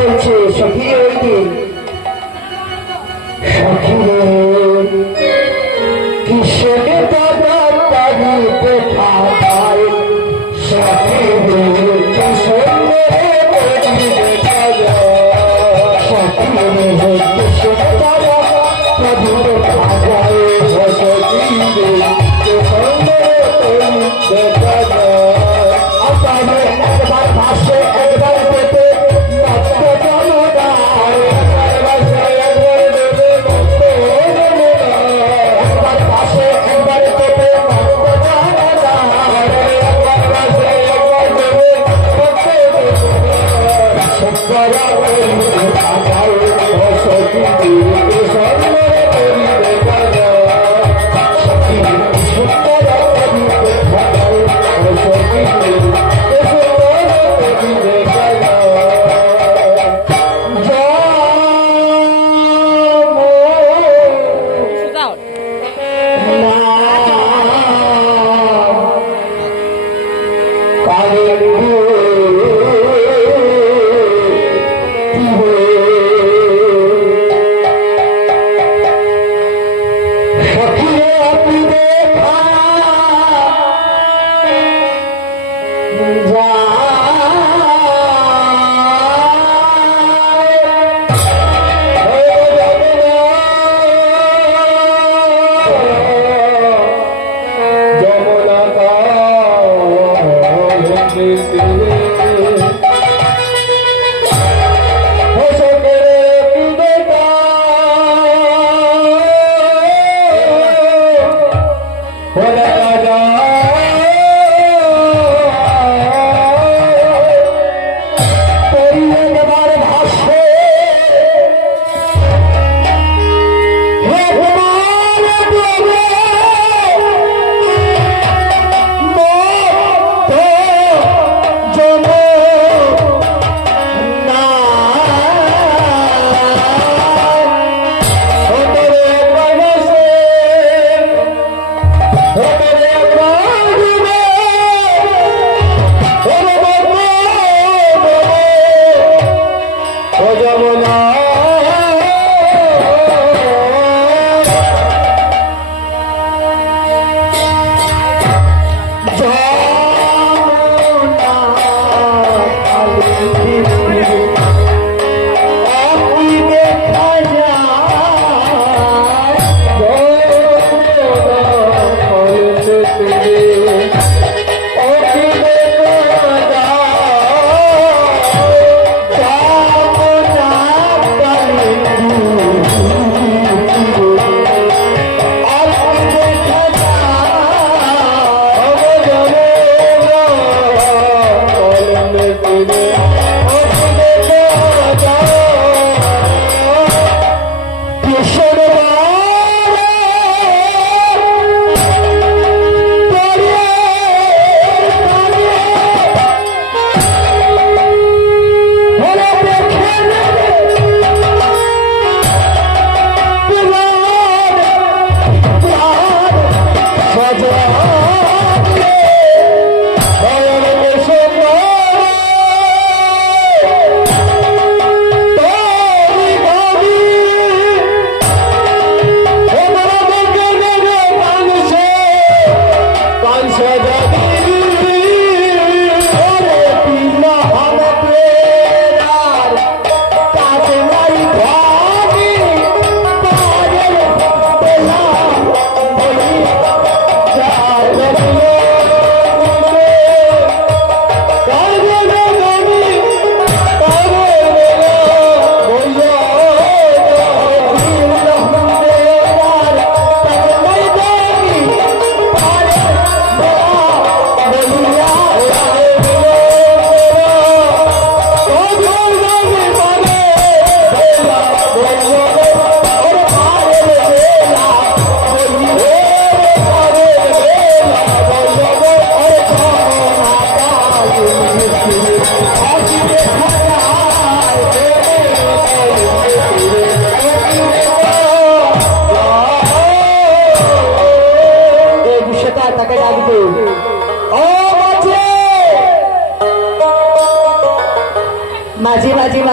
বলছে সখী ওই দিন সখী কিসের দাদা তারিতে খায় সখী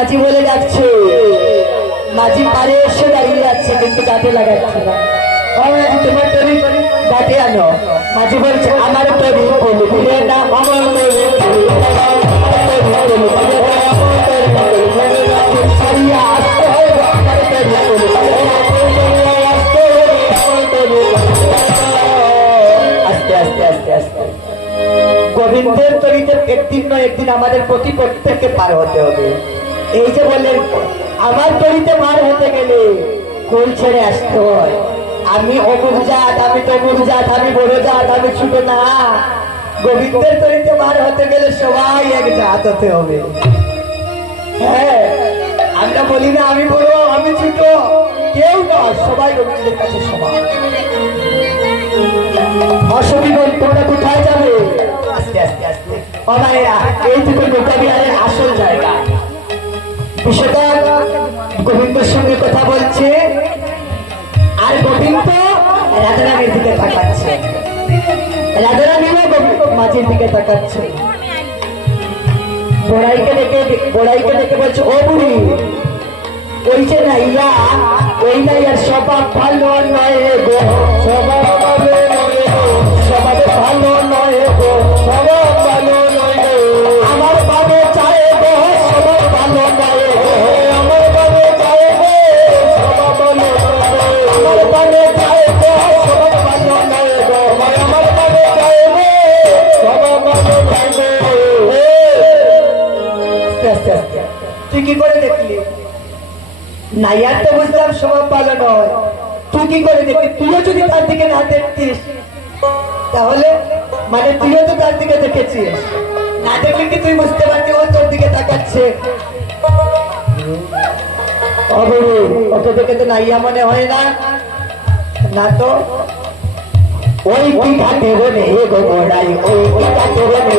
মাঝি বলে যাচ্ছে, মাঝি পারে এসে দাঁড়িয়ে যাচ্ছে কিন্তু গাঁটে লাগাচ্ছে না। মাঝি তোমার তরি গাঁটে আনো। মাঝি বলছে আমার তরি বলবে না, আমার আস্তে আস্তে আস্তে আস্তে গোবিন্দের তরিতে একদিন নয় একদিন আমাদের প্রত্যেককে পার হতে হবে। এই যে বললেন আমার তরিতে পার হতে গেলে কোল ছেড়ে আসতে হয়। আমি অমুক জাত, আমি তমুক জাত, আমি বড় জাত, আমি ছোট না। গোবিন্দের তরিতে পার হতে গেলে সবাই এক জাত হতে হবে। হ্যাঁ, আমরা বলি না আমি বড় আমি ছোট, কেউ না, সবাই গোবিন্দের কাছে সমান। অসুবিধা তোমরা কোথায় যাবে? আস্তে আস্তে আস্তে এইটুকু মোকাবিলারের আসল জায়গা। বিষয়টা গোবিন্দের সঙ্গে কথা বলছে আর গোবিন্দ রাধারানীর দিকে তাকাচ্ছে, রাধারানীও মাঝির দিকে তাকাচ্ছে। বড়াইকে দেখে বলছে ও বুড়ি, ওই যে না ইয়া ওই না ইয়ার স্বভাব ভালো নয় গো, স্বভাব ভালো নয় গো, স্বভাব ভালো নয় গো, স্বভাব ভালো নয় গো, আমার বাবে চায় গো, স্বভাব ভালো নয় গো, আমার বাবে চায় গো, স্বভাব ভালো নয় গো, আমার বাবে চায় গো, স্বভাব ভালো নয় গো, আমার বাবে চায় গো, স্বভাব ভালো নয় গো। আস্তে আস্তে তুই কি করে দেখলি? নাইয়ার তো বুঝলাম স্বভাব ভালো নয়, তুই কি করে দেখবি? তুইও যদি তার দিকে না দেখতিস তাহলে মানে তুইও তো তার দিকে দেখেছিস, না দেখলে কি তুই বুঝতে পারতি ও তোর দিকে তাকাচ্ছে? অত দেখে তো নাইয়া মনে হয় না, না তো ওই কি ঘাটে বনে গো গোড়াই, ওই কি ঘাটে বনে